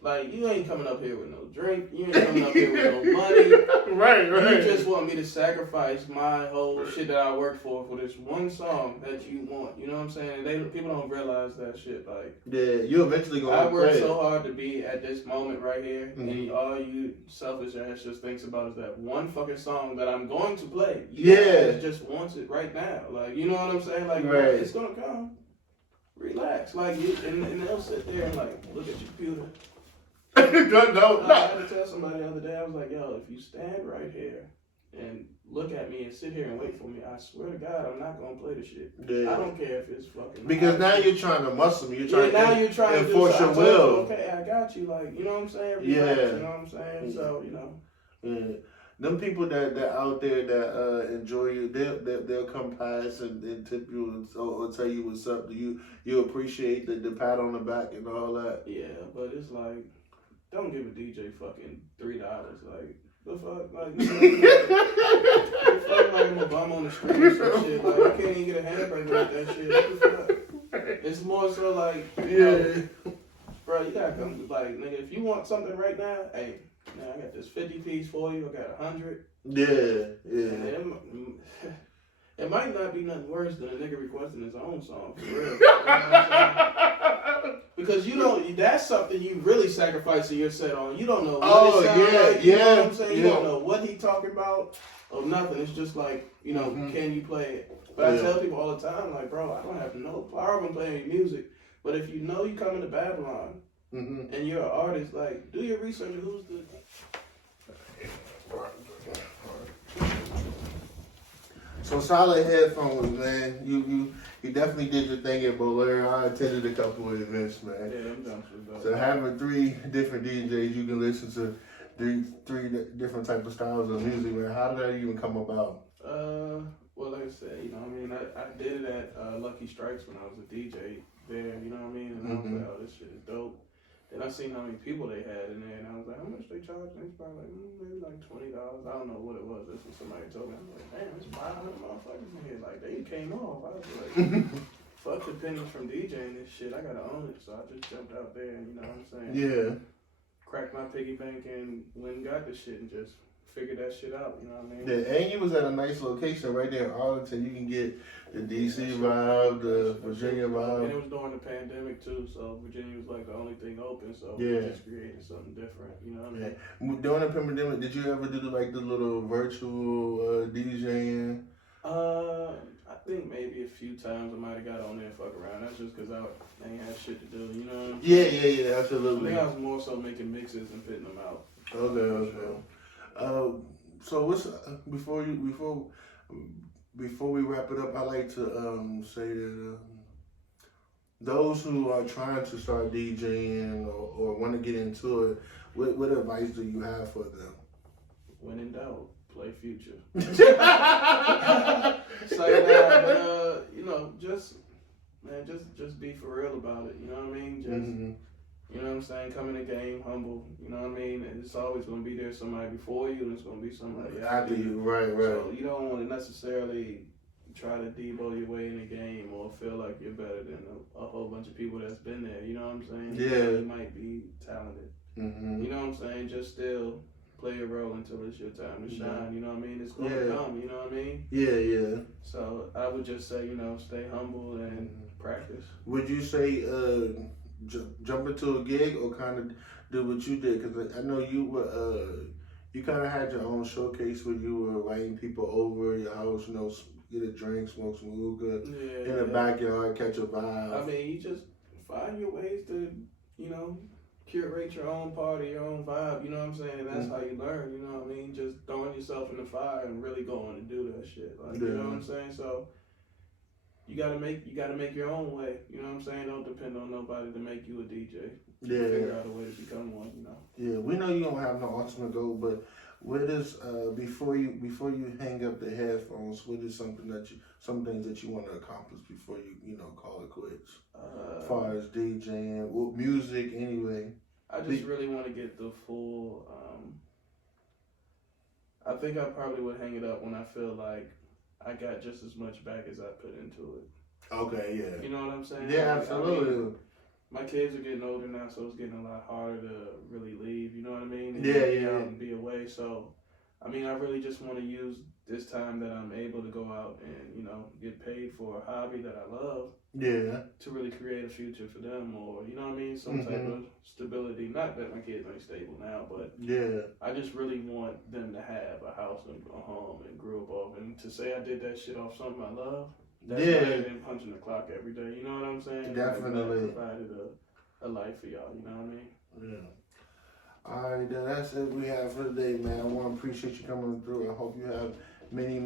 Like, you ain't coming up here with no drink. You ain't coming up here with no money. Right. You just want me to sacrifice my whole shit that I worked for this one song that you want. You know what I'm saying? People don't realize that shit. Like, yeah, you eventually gonna. I worked so hard to be at this moment right here, and all you selfish ass just thinks about is that one fucking song that I'm going to play. You just wants it right now. Like, you know what I'm saying? Like, it's gonna come. Relax. Like, and they'll sit there and like look at your computer. No. I had to tell somebody the other day, I was like, yo, if you stand right here and look at me and sit here and wait for me, I swear to God, I'm not going to play the shit. Yeah. I don't care if it's fucking... Because now you're trying to muscle me. You're trying to enforce your will. Okay, I got you. Like, you know what I'm saying? Relax, you know what I'm saying? So, you know. Yeah. Them people that out there that enjoy you, they'll come past and tip you or tell you what's up. Do you appreciate the pat on the back and all that? Yeah, but it's like... Don't give a DJ fucking $3. Like, the fuck? Like, you know, the fuck, like I'm a bum on the street or some shit. Like, I can't even get a hamburger with that shit. What the fuck? It's more so like, you know, bro, you gotta come, like, nigga, if you want something right now, hey, man, I got this 50 piece for you. I got 100. Yeah. It might not be nothing worse than a nigga requesting his own song, for real. You know what I'm saying? Because you don't, that's something you really sacrificing your set on. You don't know what it sounds like. You know what I'm saying? You don't know what he talking about or nothing. It's just like, you know, can you play it? But I tell people all the time, like, bro, I don't have no power when playing music. But if you know you coming to Babylon and you're an artist, like, do your research on who's the... So solid headphones, man. You definitely did your thing at Bolero. I attended a couple of events, man. Yeah, them dumpsters. So having 3 different DJs, you can listen to three different type of styles of music, man. How did that even come about? Well, like I said, you know what I mean? I did it at Lucky Strikes when I was a DJ there, you know what I mean? And I was like, oh, this shit is dope. Then I seen how many people they had in there, and I was like, how much they charge? And it's probably like, maybe like $20. I don't know what it was. This was somebody told me. I was like, damn, there's 500 motherfuckers in here. Like, they came off. I was like, fuck the pennies from DJing this shit. I gotta own it. So I just jumped out there, and you know what I'm saying? Yeah. Cracked my piggy bank and went and got the shit and just figured that shit out, you know what I mean? Yeah, and you was at a nice location right there in Arlington. You can get the DC vibe, the Virginia vibe. And it was during the pandemic too, so Virginia was like the only thing open, so we just created something different, you know what I mean? During the pandemic, did you ever do the little virtual DJing? I think maybe a few times I might have got on there and fuck around. That's just because I ain't had shit to do, you know what I'm saying? Yeah, absolutely. I think I was more so making mixes and putting them out. Okay. So what's before before we wrap it up, I like to say that those who are trying to start DJing or want to get into it, what advice do you have for them? When in doubt, play Future. Say that, but you know, just be for real about it. You know what I mean? Just you know what I'm saying? Come in the game humble. You know what I mean? And it's always going to be there somebody before you, and it's going to be somebody after you. Right. So you don't want to necessarily try to debo your way in the game or feel like you're better than a whole bunch of people that's been there. You know what I'm saying? Yeah. You might be talented. You know what I'm saying? Just still play your role until it's your time to shine. You know what I mean? It's going to come. You know what I mean? Yeah. So I would just say, you know, stay humble and practice. Would you say jump into a gig or kind of do what you did? Because I know you were you kind of had your own showcase where you were inviting people over your house, you know, get a drink, smoke some hookah in the backyard, catch a vibe. I mean, you just find your ways to, you know, curate your own party, your own vibe, you know what I'm saying? And that's how you learn, you know what I mean? Just throwing yourself in the fire and really going to do that shit. Like, you know what I'm saying? So you gotta make your own way, you know what I'm saying? Don't depend on nobody to make you a DJ. Figure out a way to become one, you know. Yeah, we know you don't have no ultimate goal, but what is before you hang up the headphones, what is some things that you want to accomplish before you call it quits? As far as DJing, well, music anyway. I just really want to get the full. I think I probably would hang it up when I feel like I got just as much back as I put into it. Okay, yeah. You know what I'm saying? Yeah, absolutely. I mean, my kids are getting older now, so it's getting a lot harder to really leave. You know what I mean? And and be away. So, I mean, I really just want to use this time that I'm able to go out and, you know, get paid for a hobby that I love. Yeah. To really create a future for them, or you know what I mean, some type of stability. Not that my kids ain't stable now, but I just really want them to have a house and a home and grow up off. And to say I did that shit off something I love, that's better than punching the clock every day. You know what I'm saying? Definitely. Like, provided a life for y'all. You know what I mean? Yeah. All right, then that's it we have for today, man. I want to appreciate you coming through. I hope you have many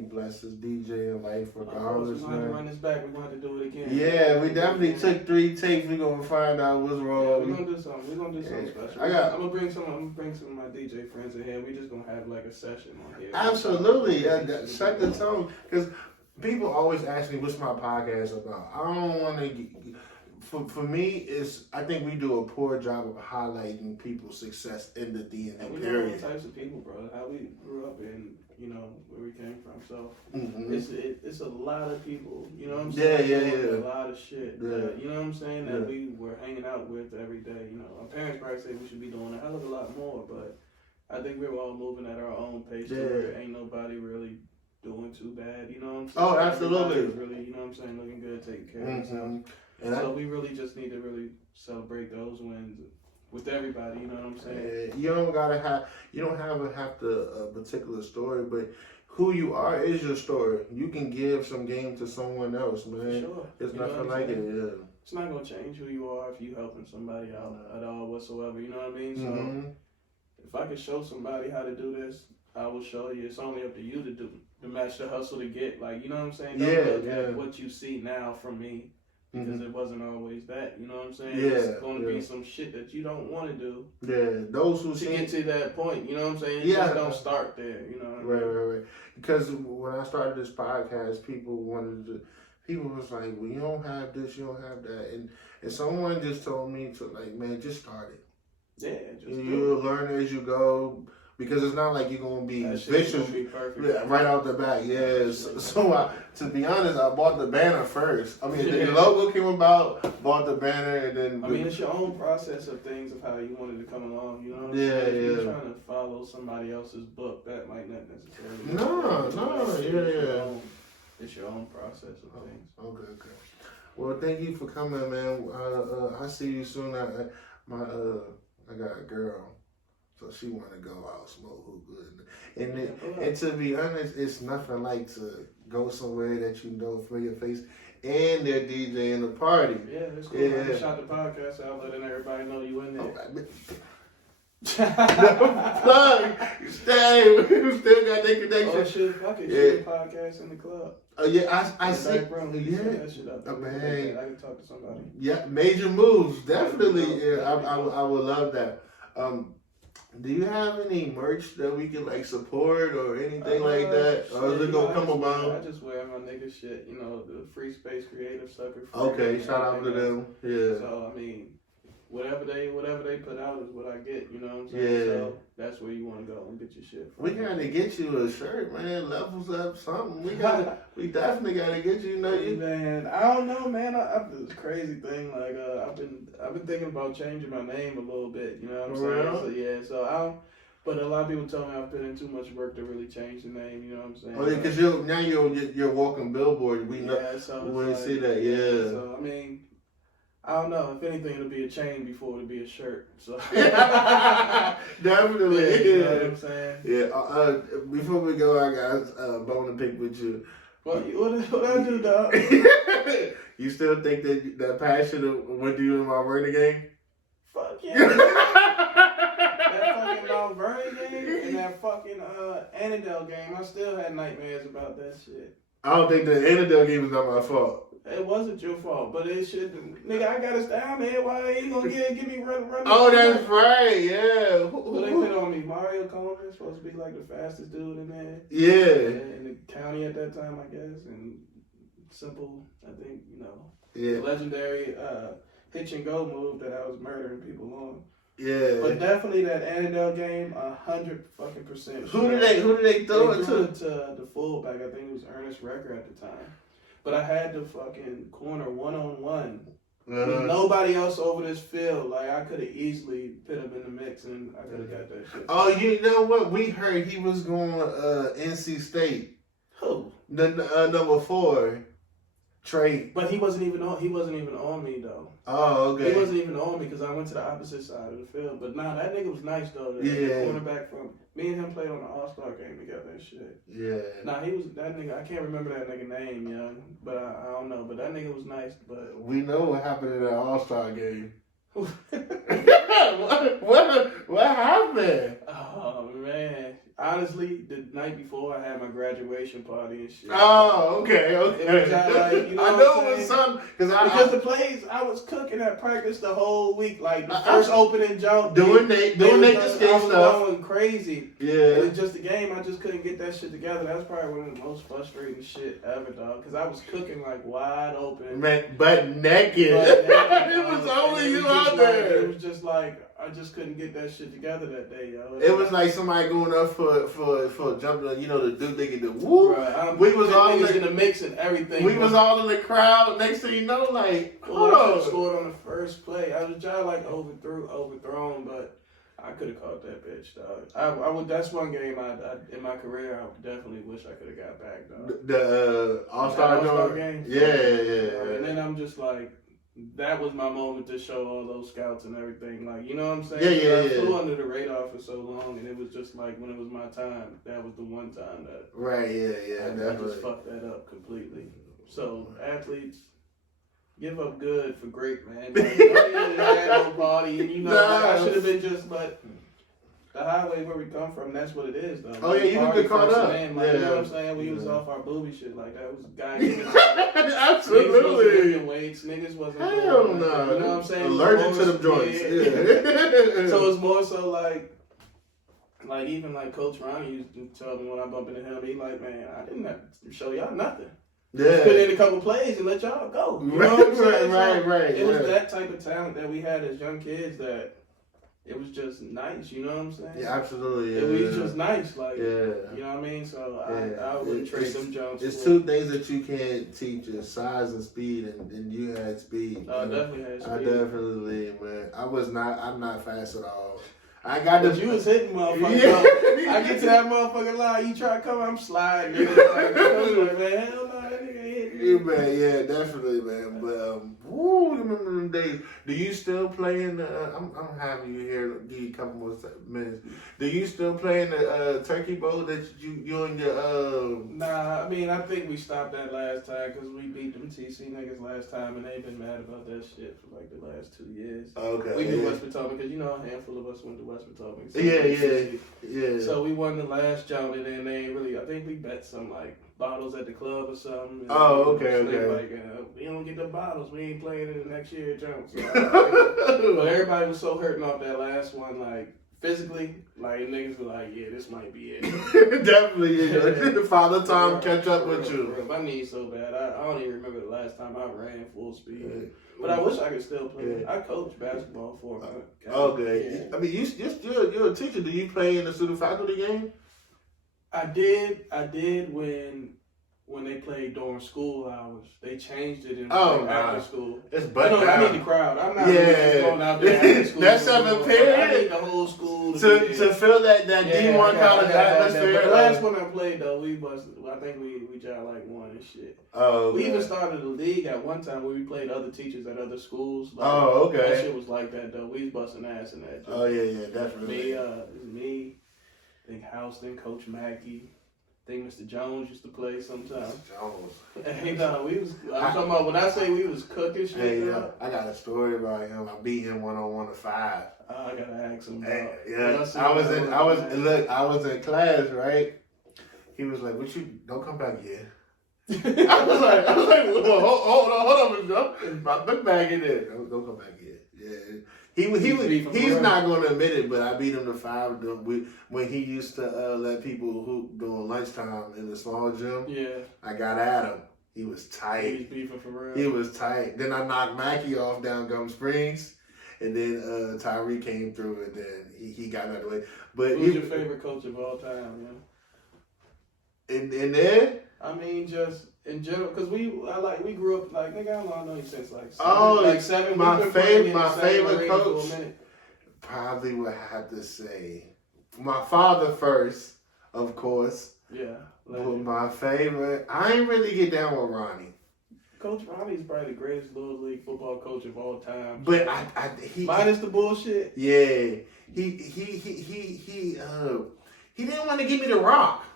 blessings, DJ life, regardless. We're going to run this back. We're going to have to do it again. Yeah, we definitely took 3 takes. We're going to find out what's wrong. Yeah, we're going to do something. We're going to do something special. I'm going to bring some of my DJ friends in here. We're just going to have like a session on here. Absolutely. Set the tone. Because people always ask me, what's my podcast about? I don't want to... For me, I think we do a poor job of highlighting people's success in the DNA and we period. know all types of people, bro. How we grew up and, you know, where we came from. So, it's a lot of people, you know what I'm saying? Yeah. A lot of shit, that, you know what I'm saying, that we were hanging out with every day. You know, our parents probably say we should be doing a hell of a lot more, but I think we're all moving at our own pace. Yeah. Where ain't nobody really doing too bad, you know what I'm saying? Oh, absolutely. Everybody's really, you know what I'm saying, looking good, taking care of themselves. And so we really just need to really celebrate those wins with everybody. You know what I'm saying? You don't have a particular story, but who you are is your story. You can give some game to someone else, man. Sure. It's nothing like it. Yeah. It's not gonna change who you are if you helping somebody out at all whatsoever. You know what I mean? So if I can show somebody how to do this, I will show you. It's only up to you to match the hustle to get. Like, you know what I'm saying? Don't look at what you see now from me. Because it wasn't always that, you know what I'm saying? Yeah, it's going to be some shit that you don't want to do. Yeah, those who get to that point, you know what I'm saying? Just don't start there, you know what I mean? Right. Because when I started this podcast, people was like, well, you don't have this, you don't have that. And someone just told me to, like, man, just start it. Yeah, just you'll learn as you go. Because it's not like you're going to be vicious right out the bat. Yes. So to be honest, I bought the banner first. I mean, the logo came about, bought the banner, and then... I mean, it's your own process of things of how you wanted to come along, you know what I'm saying? If you're trying to follow somebody else's book, that might not necessarily... It's your own process of things. Okay. Well, thank you for coming, man. I'll see you soon. I got a girl. So she want to go out, smoke hookah. And to be honest, it's nothing like to go somewhere that you know for your face and they're DJing the party. Yeah, it's cool. I shot the podcast out, letting everybody know you in there. Plug. Stay. We still got that connection. Oh shit, fuck it. Shit, podcast in the club. Oh yeah, I see. Room, Yeah, that shit up. Man. I can talk to somebody. Yeah, major moves, definitely. Yeah, I would love that. Do you have any merch that we can like support or anything like that, or is it gonna come about? I just wear my nigga shit, you know, the Free Space Creative Sucker. Okay, shout out to them. Yeah. So I mean, whatever they put out is what I get. You know what I'm saying? Yeah. So that's where you want to go and get your shit from. We gotta get you a shirt, man. Levels up, something. We definitely gotta get you. Man, I don't know, man. I this crazy thing. Like, I've been thinking about changing my name a little bit. You know what I'm saying? So yeah, so I don't. But a lot of people tell me I've put in too much work to really change the name. You know what I'm saying? Oh yeah, because you're walking billboard. We know. Yeah, so we see that. Yeah. So I mean. I don't know. If anything, it'll be a chain before it'll be a shirt. So definitely, yeah, you know what I'm saying? Yeah. Before we go, I got a bone to pick with you. What I do, dog? You still think that passion went to you in Mount Vernon game? Fuck yeah. That fucking Mount Vernon game and that fucking Annandale game. I still had nightmares about that shit. I don't think the Annandale game was not my fault. It wasn't your fault, but it should. Nigga, I got us down there. Why ain't you gonna give me run? Oh, that's right. Yeah. Who they put on me? Mario Coleman supposed to be like the fastest dude in there. Yeah. In the county at that time, I guess, and Simple. I think Yeah. Legendary hitch and go move that I was murdering people on. Yeah. But definitely that Annandale game, 100%. Who did they throw it to? To the fullback. I think it was Ernest Recker at the time. But I had the fucking corner one-on-one with nobody else over this field. Like, I could have easily put him in the mix and I could have got that shit. Oh, you know what? We heard he was going NC State. Who? The number 4, Trey. But he wasn't even on me though. Oh, okay. He wasn't even on me because I went to the opposite side of the field. But nah, that nigga was nice though. The cornerback from me and him played on the All-Star game together and shit. Yeah. Nah, he was that nigga. I can't remember that nigga name, young. But I don't know. But that nigga was nice. But we know what happened in that All-Star game. what happened? Oh man. Honestly, the night before I had my graduation party and shit. Oh, okay. It was like, you know I know it was something because the plays I was cooking at practice the whole week, like the first opening jump. Doing Nate the Skate I was stuff. going crazy. Yeah. And just the game, I just couldn't get that shit together. That was probably one of the most frustrating shit ever, dog. Because I was cooking like wide open, man, butt naked. It was only you out there. It was just like I just couldn't get that shit together that day, yo. It was like somebody going up for jumping, you know, the dude they get the whoop. Right. We was all in the mix and everything. We was all in the crowd. Next thing you know, like, I scored on the first play. I was trying like overthrown, but I could have caught that bitch, dog. I would. That's one game I in my career I definitely wish I could have got back, dog. The All-Star game. Yeah. And then I'm just like. That was my moment to show all those scouts and everything. Like, you know what I'm saying? Yeah. I flew under the radar for so long, and it was just like when it was my time, that was the one time that. Right, yeah, I just fucked that up completely. So, athletes, give up good for great, man. Like, I had no body, and you know, I should have been just, but. The highway where we come from, that's what it is, though. Oh, yeah, you can get caught up. Man, like, you know what I'm saying? We was off our booby shit like that. Was guys absolutely. Niggas wasn't lifting weights. Niggas wasn't. Hell no. You know what I'm saying? Allergic to them joints. Yeah. So it's more so like even like Coach Ronnie used to tell me when I bump into him, he like, man, I didn't have to show y'all nothing. Yeah. Put in a couple plays and let y'all go. You know what I'm saying? Right. It was that type of talent that we had as young kids that. It was just nice, you know what I'm saying? Yeah, absolutely. Yeah, it was just nice, like, yeah. You know what I mean? So I wouldn't trade them jumps. It's two things that you can't teach: is size and speed, and you had speed. I definitely had speed. I definitely, man. I'm not fast at all. But you was hitting motherfuckers. Yeah. I get to that motherfucking line, you try to come, I'm sliding. Like, man, hell no, that nigga hit me. Yeah, man, yeah, definitely, man. But remember them days. Do you still play in the? I'm having you here. Give you a couple more minutes. Do you still play in the Turkey Bowl that you and your? Nah, I mean, I think we stopped that last time because we beat them TC niggas last time, and they've been mad about that shit for like the last 2 years. years. Okay. We knew West Potomac because, a handful of us went to West Potomac. So Yeah. So we won the last jump, and then they really, I think we bet some, bottles at the club or something. And Okay. We don't get the bottles. We ain't playing in the next year jump. So, but everybody was so hurting off that last one, physically, niggas were like, yeah, this might be it. Definitely, the father time catch up with you. My knee's so bad. I don't even remember the last time I ran full speed. But I wish I could still play. I coached basketball for a month. Okay. I mean, you're a teacher. Do you play in the student faculty game? I did when they played during school hours. They changed it in after school. It's but I need the crowd. I'm not really just going out there after school. That's seventh period. I need the whole school to feel that D1 college atmosphere. The last one I played though, we busted. I think we dropped one and shit. Oh, okay. We even started a league at one time where we played other teachers at other schools. Okay. That shit was like that though. We was busting ass in that. Oh yeah, definitely. Me, I think Houston, Coach Mackey. I think Mr. Jones used to play sometimes. Mr. Jones. Hey, I'm talking about when I say we was cooking shit. Hey, I got a story about him. I beat him 1-on-1 to 5. I gotta ask him about. I was in class, right? He was like, "What you? Don't come back here." I was like, well, hold on, Mr. Jones. My book bag in there. Don't come back here. Yeah. He's not going to admit it, but I beat him to 5 when he used to let people hoop during lunchtime in the small gym. Yeah. I got at him. He was tight. He was beefing for real. He was tight. Then I knocked Mackie off down Gum Springs, and then Tyree came through, and then he got out of the way. But who's your favorite coach of all time, man? In there? I mean, just in general, because we grew up nigga. I know you since 7. My favorite coach probably would have to say my father first, of course. Yeah. But my favorite, I ain't really get down with Ronnie. Coach Ronnie is probably the greatest Little League football coach of all time. But he minus the bullshit. Yeah, he didn't want to give me the rock.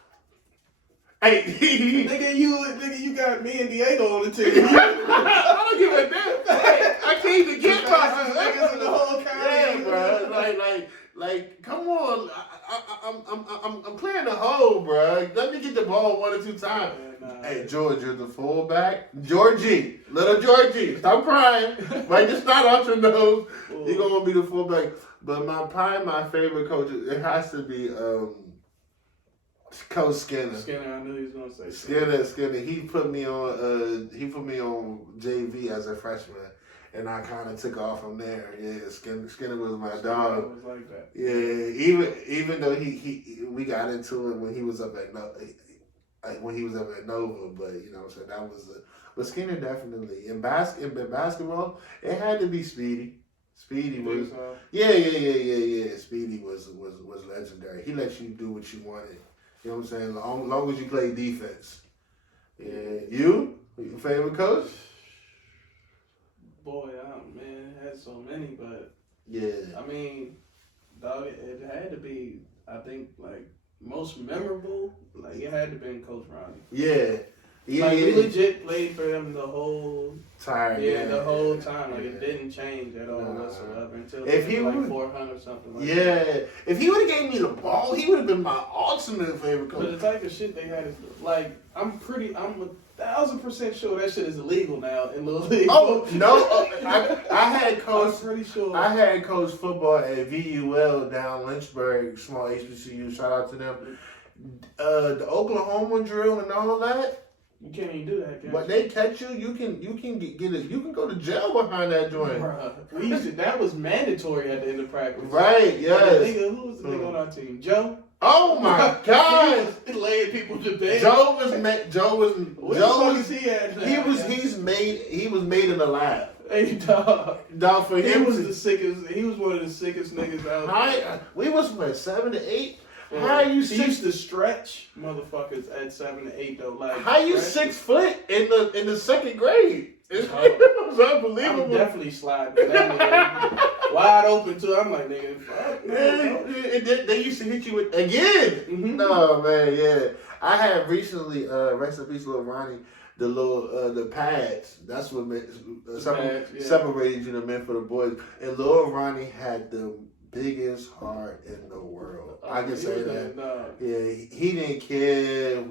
Hey, nigga, you got me and Diego on the team. I don't give a damn. I can't even get process niggas in the whole county. Yeah, bro. Like, come on. I'm playing the hole, bro. Let me get the ball 1 or 2 times. Hey, George, you're the fullback. Little Georgie, stop crying. Right, just start out your nose. You're gonna be the fullback. But my favorite coach, it has to be Coach Skinner. I knew he was gonna say Skinner. He put me on JV as a freshman, and I kind of took off from there. Yeah, Skinner was my dog. Was like that. Yeah, even though we got into it when he was up at Nova, but so that was but Skinner definitely in basketball it had to be Speedy. Speedy was Speedy was legendary. He let you do what you wanted. You know what I'm saying? As long as you play defense. Yeah. You? Your favorite coach? Boy, man, it had so many, but yeah. I mean, dog, it had to be. I think most memorable. It had to be Coach Ronnie. Yeah. We legit played for him the whole time. The whole time. It didn't change at all whatsoever until if he was 400 or something like that. Yeah. If he would have gave me the ball, he would have been my ultimate favorite coach. But the type of shit they had is I'm 1,000% sure that shit is illegal now in Little League. Oh no! I had coach. I'm pretty sure. I had coach football at VUL down Lynchburg, small HBCU. Shout out to them. The Oklahoma drill and all that. You can't even do that. But they catch you. You can get it. You can go to jail behind that joint. Bruh, that was mandatory at the end of practice. Right. Yes. Who was the nigga on our team? Joe. Oh my God! He was laying people to bed. He was made in the lab. Hey dog. For him, he was the sickest. He was one of the sickest niggas out. We was 7 to 8. How are you? He used to stretch motherfuckers at 7 to 8 though. How you 6 foot in the 2nd grade? It was unbelievable. I'm definitely sliding. Wide open too. I'm like, nigga, fuck. Man, they used to hit you with again. Mm-hmm. No man, yeah. I had recently, rest in peace, Lil Ronnie, the pads. That's what Pads, yeah. separated you the men for the boys. And Lil Ronnie had the biggest heart in the world. I can say that. Yeah, he didn't care.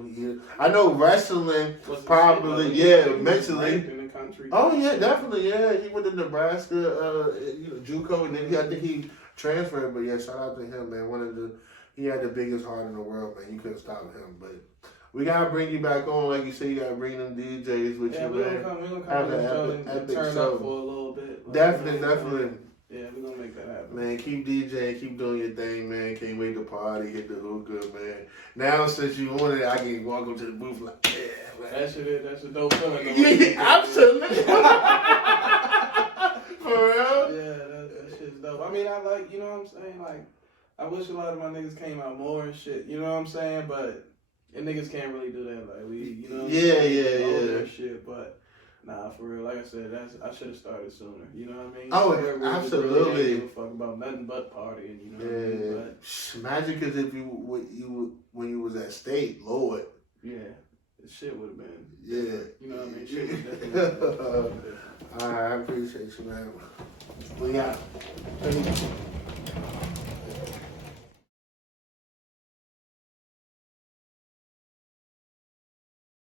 I know wrestling probably, mentally. In the country. Oh yeah, definitely. Yeah, he went to Nebraska, JUCO, and then I think he transferred. But yeah, shout out to him, man. He had the biggest heart in the world, man. You couldn't stop him. But we gotta bring you back on, like you said. You gotta bring them DJs with you, man. We're gonna come and turn up for a little bit. Like, Definitely. Yeah, we're gonna make that happen. Man, keep DJing, keep doing your thing, man. Can't wait to party, hit the hookah, man. Now since you wanted it, I can walk up to the booth like, yeah, man. That's a dope feeling. Yeah, absolutely. For real? Yeah, that shit's dope. I mean, I like, you know what I'm saying? Like, I wish a lot of my niggas came out more and shit, you know what I'm saying? But and niggas can't really do that. Like, we, you know what I'm saying? That shit, but nah, for real, like I said, I should have started sooner. You know what I mean? Oh, absolutely. Really didn't give a fuck about nothing but partying. You know what I mean? But imagine because if when you was at state, Lord. Yeah, the shit would have been. Yeah. You know what I mean? Shit was definitely. All right, I appreciate you, man. We out.